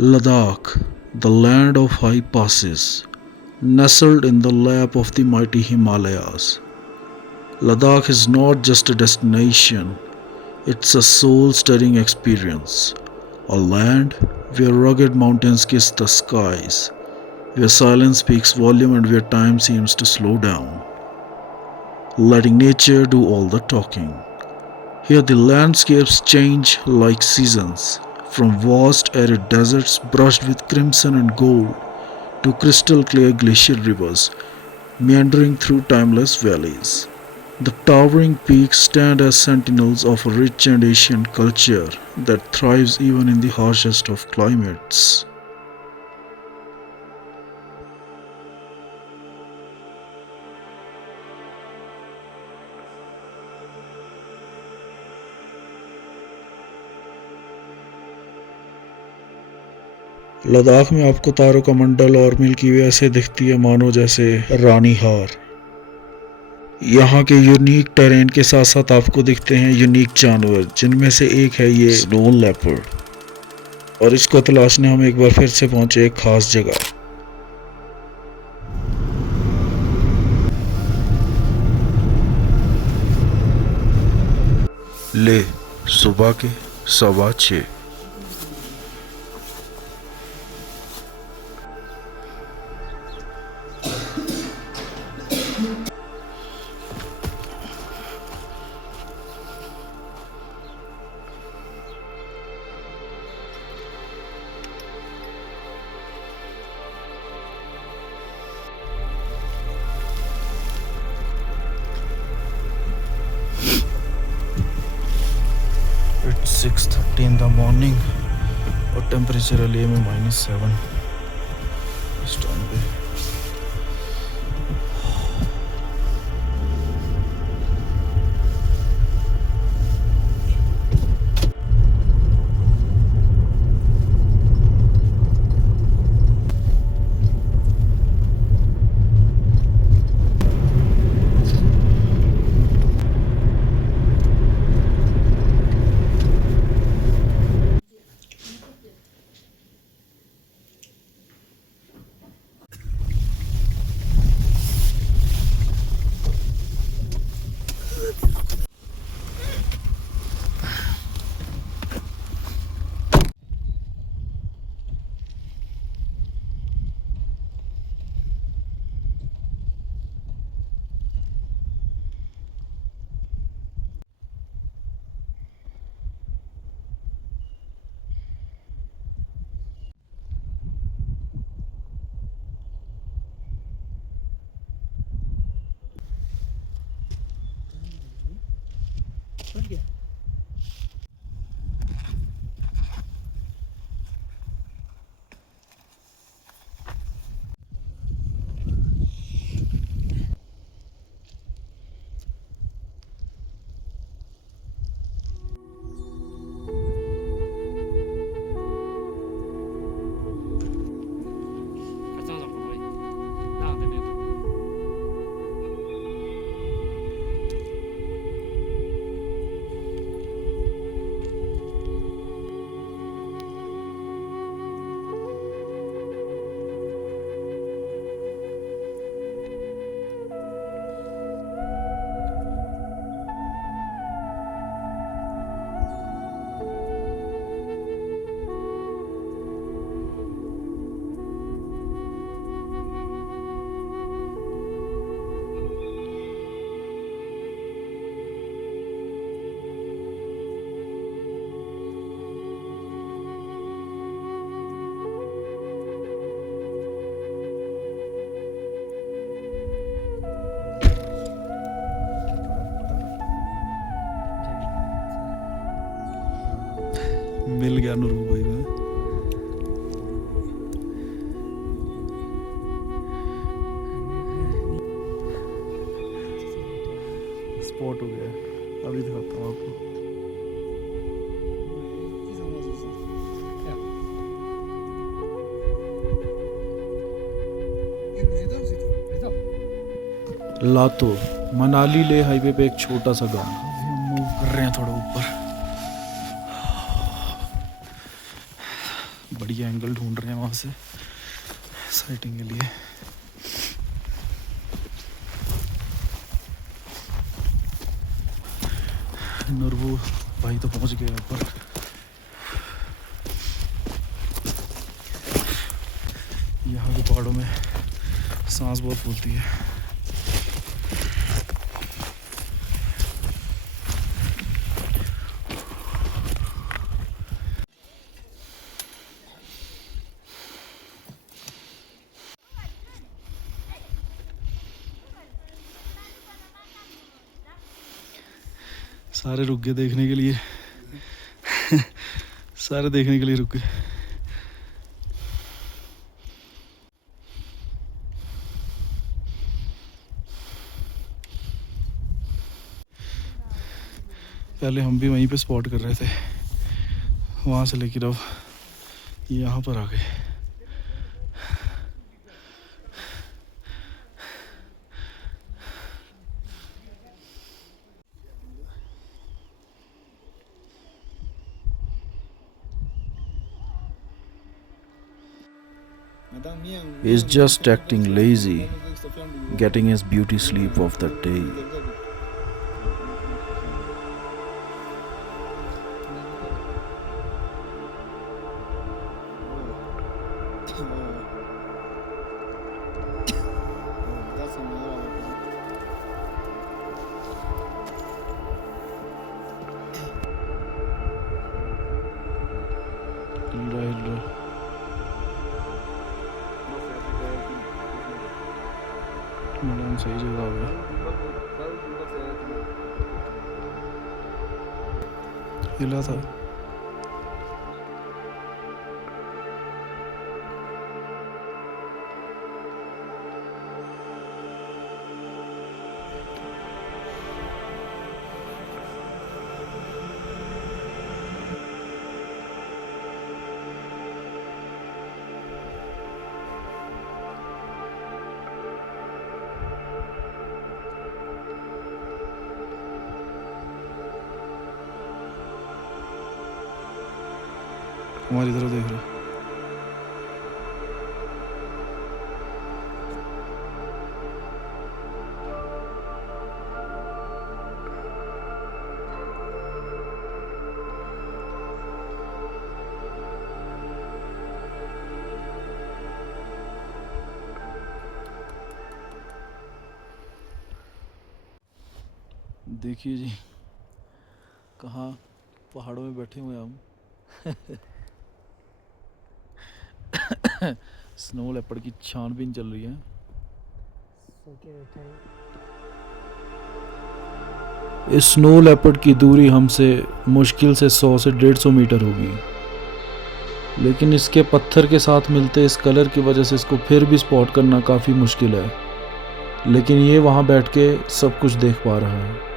Ladakh, the land of high passes, nestled in the lap of the mighty Himalayas. Ladakh is not just a destination, it's a soul stirring experience. A land where rugged mountains kiss the skies, where silence speaks volume and where time seems to slow down, letting nature do all the talking. Here the landscapes change like seasons, from vast arid deserts brushed with crimson and gold to crystal clear glacier rivers meandering through timeless valleys. The towering peaks stand as sentinels of a rich and ancient culture that thrives even in the harshest of climates. Ladakh में आपको तारों का मंडल और milky वे ऐसे दिखती है मानो जैसे रानी हार। यहाँ के यूनिक टेरेन के साथ साथ आपको दिखते हैं यूनिक जानवर, जिनमें से एक है ये स्नो लेपर्ड। और इसको तलाशने हम एक बार फिर से पहुंचे एक खास जगह। ले सुबह के 6:15। It's 6:30 in the morning और टेम्परेचर ले में -7 इस टाइम पे। मिल गया नूरू भाई में। स्पॉट हो गया, अभी दिखाता हूँ आपको। लातो मनाली ले हाईवे पे एक छोटा सा गांव। हम मूव कर रहे हैं थोड़ा ऊपर। बढ़िया एंगल ढूंढ रहे हैं वहाँ से साइटिंग के लिए। नूरबू भाई तो पहुँच गए ऊपर। यहाँ के पहाड़ों में सांस बहुत फूलती है। सारे रुक गए देखने के लिए सारे देखने के लिए रुक गए। पहले हम भी वहीं पे स्पॉट कर रहे थे, वहाँ से लेकर अब यहाँ पर आ गए। He's just acting lazy, getting his beauty sleep of the day. Madam सही जगह हो गया। हिला था। हमारी तरफ देख रहे। देखिए जी कहाँ पहाड़ों में बैठे हुए हम स्नो लेपर्ड की छानबीन चल रही है। इस स्नो लेपर्ड की दूरी हमसे मुश्किल से 100 से 150 मीटर होगी, लेकिन इसके पत्थर के साथ मिलते इस कलर की वजह से इसको फिर भी स्पॉट करना काफ़ी मुश्किल है, लेकिन ये वहाँ बैठ के सब कुछ देख पा रहा है।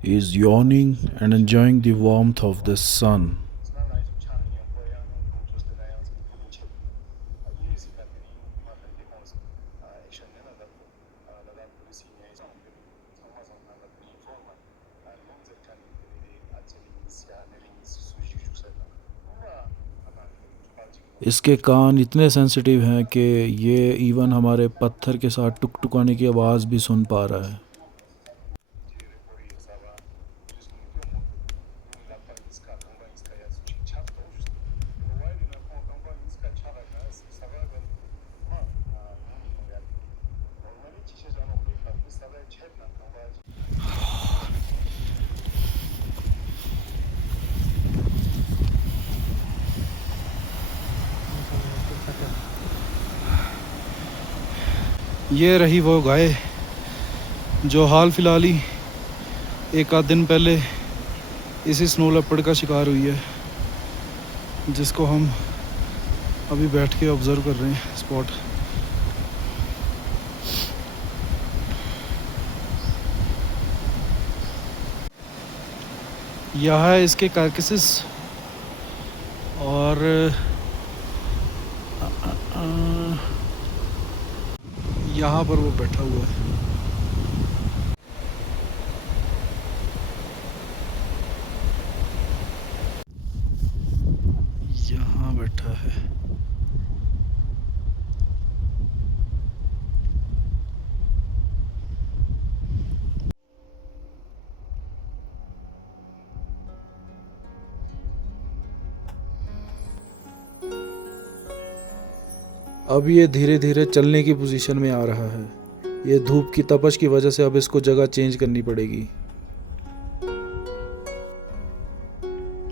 He is yawning and enjoying the warmth of the sun. इसके कान इतने सेंसिटिव हैं कि ये इवन हमारे पत्थर के साथ टुकटुकाने की आवाज़ भी सुन पा रहा है। ये रही वो गाय जो हाल फिलहाल ही एक आध दिन पहले इसी स्नो लेपर्ड का शिकार हुई है, जिसको हम अभी बैठ के ऑब्ज़र्व कर रहे हैं स्पॉट। यह है इसके कार्केसेस और यहाँ पर वो बैठा हुआ है। यहाँ बैठा है। अब ये धीरे धीरे चलने की पोजीशन में आ रहा है। ये धूप की तपश की वजह से अब इसको जगह चेंज करनी पड़ेगी।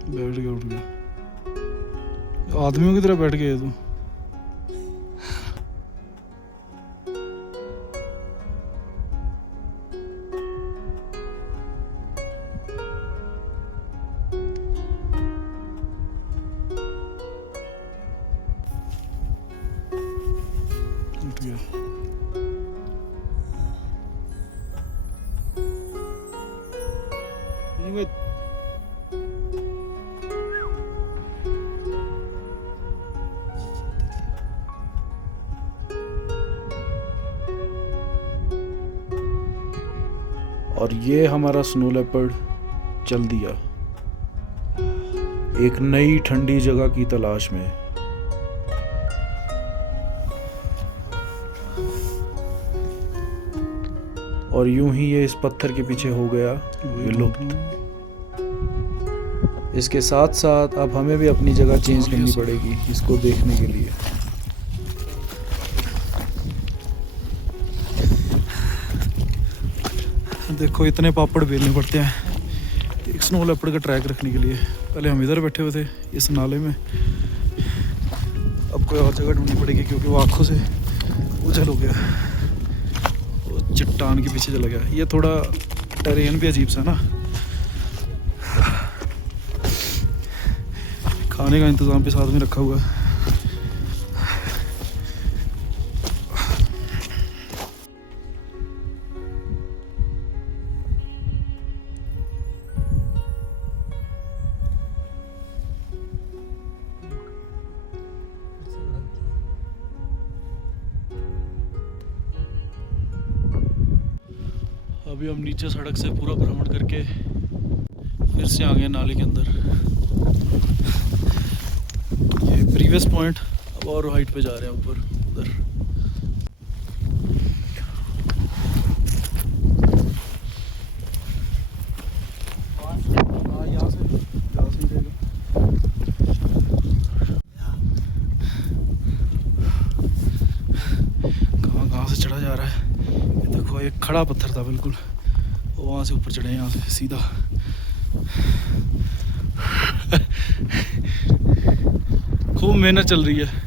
बैठ गया, उठ गया। आदमियों की तरह बैठ गया तू। उठ गया। और ये हमारा स्नो लेपर्ड चल दिया एक नई ठंडी जगह की तलाश में। और यूं ही ये इस पत्थर के पीछे हो गया विलुप्त। इसके साथ साथ अब हमें भी अपनी जगह चेंज करनी पड़ेगी इसको देखने के लिए। देखो इतने पापड़ बेलने पड़ते हैं एक स्नो लेपर्ड का ट्रैक रखने के लिए। पहले हम इधर बैठे हुए थे इस नाले में, अब कोई और जगह ढूंढनी पड़ेगी क्योंकि वो आँखों से उछल हो गया, वो चट्टान के पीछे चला गया। ये थोड़ा टेरेन भी अजीब सा ना। खाने का इंतज़ाम भी साथ में रखा हुआ है। अभी हम नीचे सड़क से पूरा भ्रमण करके फिर से आ गए नाले के अंदर। ये प्रीवियस पॉइंट, अब और हाइट पे जा रहे हैं ऊपर उधर। हाँ यहाँ से मिलेगा। कहाँ से चढ़ा जा रहा है। ये देखो एक खड़ा पत्थर था बिल्कुल, वहाँ से ऊपर चढ़े यहाँ से सीधा। खूब मेहनत चल रही है।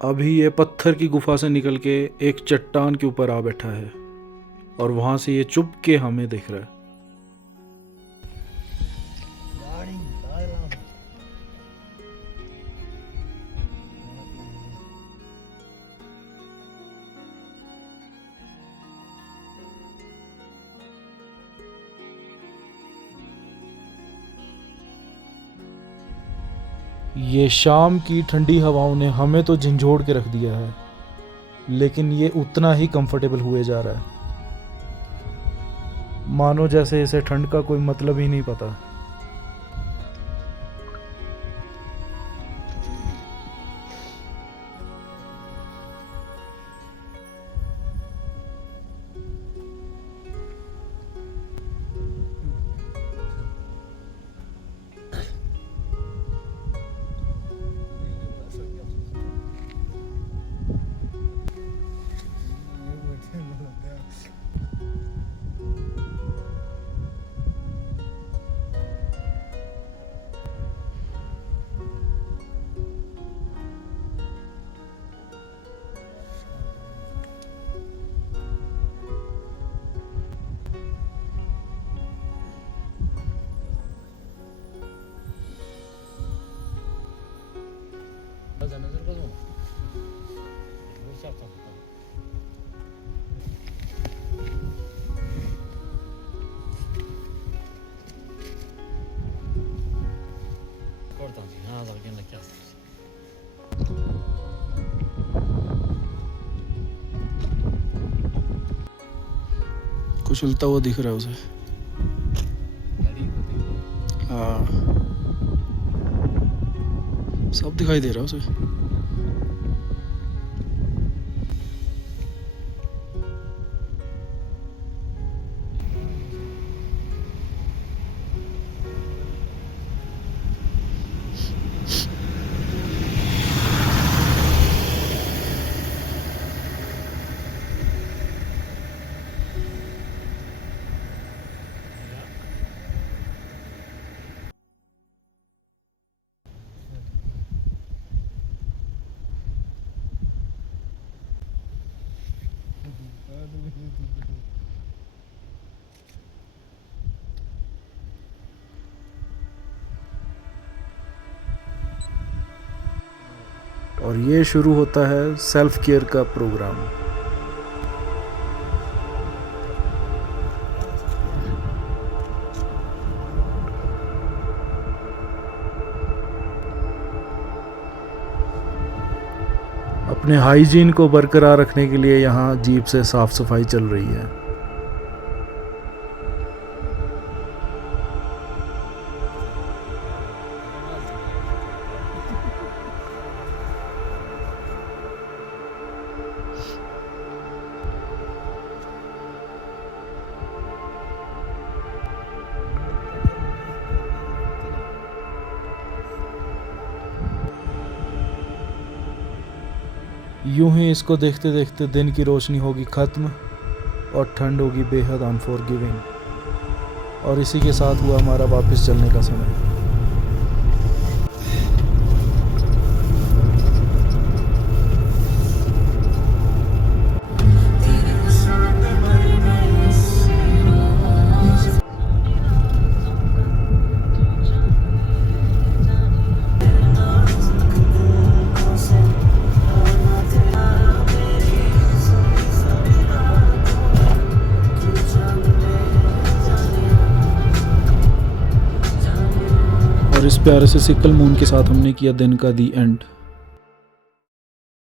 अभी ये पत्थर की गुफा से निकल के एक चट्टान के ऊपर आ बैठा है और वहां से ये चुप के हमें देख रहा है। ये शाम की ठंडी हवाओं ने हमें तो झंझोड़ के रख दिया है, लेकिन ये उतना ही कंफर्टेबल हुए जा रहा है, मानो जैसे इसे ठंड का कोई मतलब ही नहीं पता। Dünya da gene kes. कुछ उल्टा हुआ दिख रहा है उसे। लड़ी को देखो। हाँ, सब दिखाई दे रहा है उसे। और ये शुरू होता है सेल्फ केयर का प्रोग्राम। अपने हाइजीन को बरकरार रखने के लिए यहाँ जीप से साफ सफाई चल रही है। यूं ही इसको देखते देखते दिन की रोशनी होगी ख़त्म और ठंड होगी बेहद अनफॉरगिविंग। और इसी के साथ हुआ हमारा वापस चलने का समय। और इस प्यारे से सिकल मून के साथ हमने किया दिन का दी एंड।